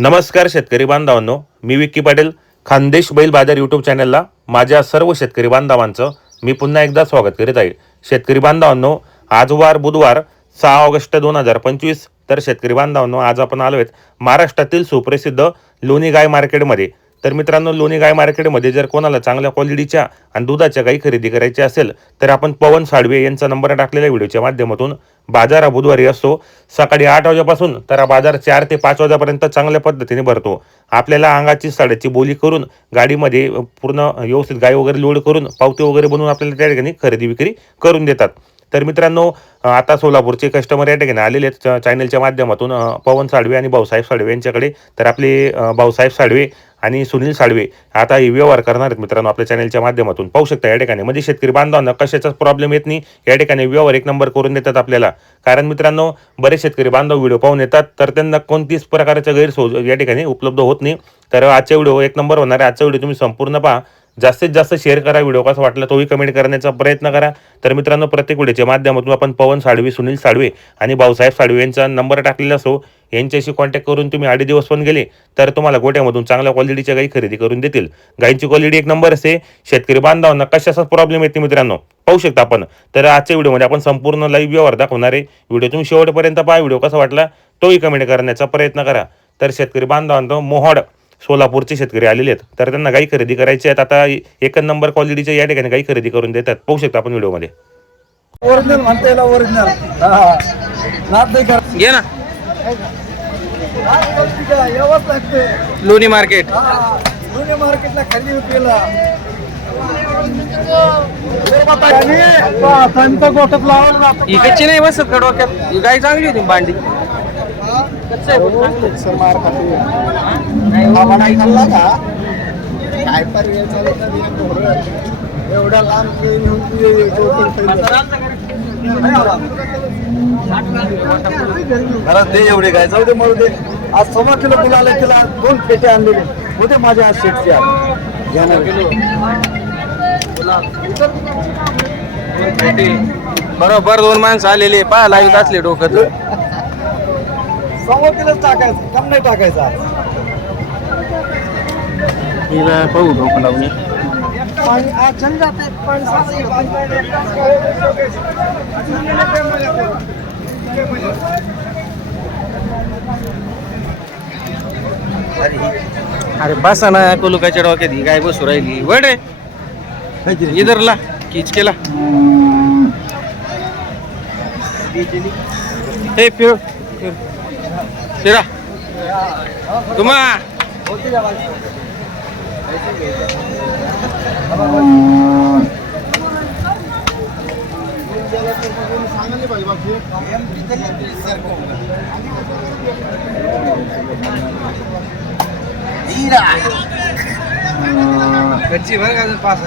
नमस्कार शेतकरी बांधवांनो मी विक्की पाटील खानदेश बैल बाजार यूट्यूब चॅनलला माझ्या सर्व शेतकरी बांधवांचं मी पुन्हा एकदा स्वागत करीत आहे. शेतकरी बांधवांनो आज वार बुधवार सहा ऑगस्ट दोन हजार पंचवीस. तर शेतकरी बांधवांनो आज आपण आलो आहेत महाराष्ट्रातील सुप्रसिद्ध लोणी गाय मार्केटमध्ये. तर मित्रांनो लोणी गाय मार्केटमध्ये जर कोणाला चांगल्या क्वालिटीच्या आणि दुधाच्या गाई खरेदी करायची असेल तर आपण पवन साडवे यांचा नंबर टाकलेल्या व्हिडिओच्या माध्यमातून बाजार हा बुधवारी असतो. सकाळी आठ वाजेपासून तर हा बाजार चार ते पाच वाजेपर्यंत चांगल्या पद्धतीने भरतो. आपल्याला अंगाची साड्याची बोली करून गाडीमध्ये पूर्ण व्यवस्थित गाय वगैरे लोड करून पावती वगैरे बनवून आपल्याला त्या ठिकाणी खरेदी विक्री करून देतात. तर मित्रांनो आता सोलापूरचे कस्टमर या ठिकाणी आलेले आहेत. च- चॅनलच्या माध्यमातून पवन साडवे आणि भाऊसाहेब साडवे यांच्याकडे. तर आपले भाऊसाहेब साडवे आणि सुनील साळवे आता हे व्यवहार करणार आहेत मित्रांनो आपल्या चॅनलच्या माध्यमातून. पाहू शकता या ठिकाणी म्हणजे शेतकरी बांधवांना कशाचाच प्रॉब्लेम येत नाही. या ठिकाणी व्यवहार एक नंबर करून देतात आपल्याला. कारण मित्रांनो बरेच शेतकरी बांधव व्हिडिओ पाहून येतात तर त्यांना कोणतीच प्रकारचा गैरसोय या ठिकाणी उपलब्ध होत नाही. तर आजचा व्हिडिओ एक नंबर होणार आहे. आजचा व्हिडिओ तुम्ही संपूर्ण पहा. जास्तीत जास्त शेअर करा व्हिडिओ कसा वाटला तोही कमेंट करण्याचा प्रयत्न करा. तर मित्रांनो प्रत्येक व्हिडिओच्या माध्यमातून आपण पवन साळवे सुनील साळवे आणि भाऊसाहेब साळवे यांचा नंबर टाकलेला असो यांच्याशी कॉन्टॅक्ट करून तुम्ही आडे दिवस पण गेले तर तुम्हाला गोट्यामधून चांगल्या क्वालिटीच्या गाई खरेदी करून देतील. गाईंची क्वालिटी एक नंबर असते. शेतकरी बांधवांना कशाचाच प्रॉब्लेम येते मित्रांनो. पाहू शकता आपण. तर आजच्या व्हिडिओमध्ये आपण संपूर्ण लाईव्ह व्यवहार दाखवणार आहे. व्हिडिओ तुम्ही शेवटपर्यंत पहा. व्हिडिओ कसा वाटला तोही कमेंट करण्याचा प्रयत्न करा. तर शेतकरी बांधवांना मोहड सोलापूरचे शेतकरी आलेले आहेत. तर त्यांना गाई खरेदी करायची आहेत. आता एक नंबर क्वालिटीच्या या ठिकाणी गाई खरेदी करून देतात. पाहू शकता आपण व्हिडिओमध्ये ओरिजिनल म्हणता येईल ओरिजिनल घे ना. लोणी मार्केट. जुने मार्केटला खरेदी विक्रीला. त्यांचं गोठत जातं इकडची नाही बसत का डोक्यात ही गाय चांगली होती भांडी कच्चं आहे पण चांगली आहे. सर मार खाते. बाबा नाही खाल्ला का? काय पर्याय चालत नाही एक ढोरं. एवढ्या लांब ट्रेन येऊन. घरात दे एवढे काय? जाऊ दे मरू दे. आज सव्वा किलो गुलाला किला दोन पेटे आणलेले होते माझ्या आज शेटच्या बरोबर दोन माणसं आलेले पहा लाईव्ह असले डोकं सव्वा किलो टाकायचं कम नाही टाकायचं. आज. हिला पाहू डोकं लावून? अरे बसा ना कोलुकाच्या डोक्यात ही गाय बसू राहिली. वड रे. इधरला किच केला. हे फिर फिरा तुम्हा. कच्ची बरं का अजून पाच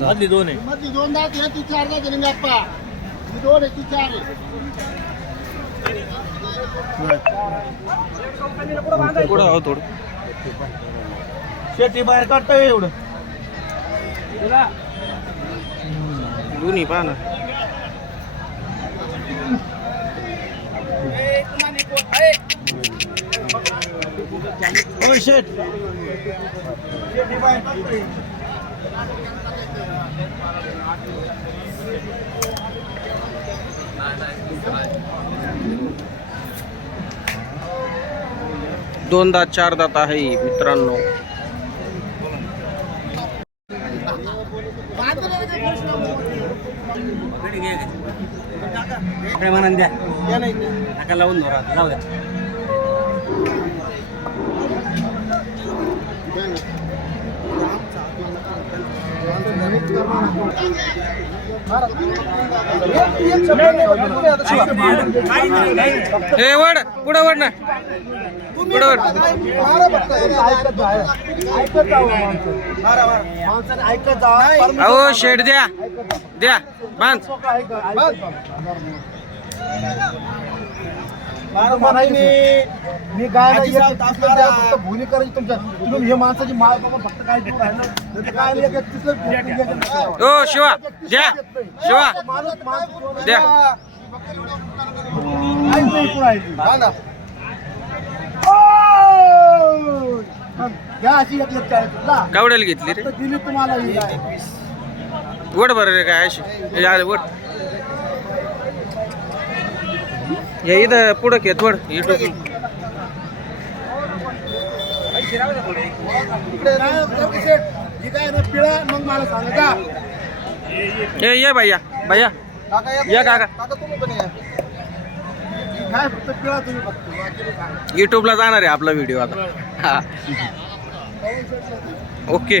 मधली दोन आहे. मधली दोन दात आहे ती चार दात आहे ती दोन आहे ती चार आहे पुढं हो थोडं शेती बाहेर काढता एवढं. दोन्ही पहा ना हो शेट शेती बाहेर काढतोय. दोन दात चार दात आहे मित्रांनो प्रेमानंद द्या लावून जाऊ द्या. हे वड पुढं वड ना. पुढं वड. ऐकत अहो शेड द्या. द्या. बांध. मी काय नाही एक तिथलं द्या, फक्त भुली करायची तुमच्या तुम्ही हे माणसाची माळ बाबा फक्त काय राहिलं नाही तर काय नाही, एक तिथलं भुली द्यायचं. ओ शिवा द्या शिवा माणूस- माणूस- द्या हा ना. घ्या अशी एक एक चाळीस ला. कावड्याला घेतली रे दिली तुम्हाला ही गाय. वड बरं रे काय अशी हे आले वड हे इथं पुढं घेत वड इकडे ही ये ये भैया भैया. या काका. यूट्यूबला युट्यूबला जाणार आहे आपला व्हिडिओ आता. हा. ओके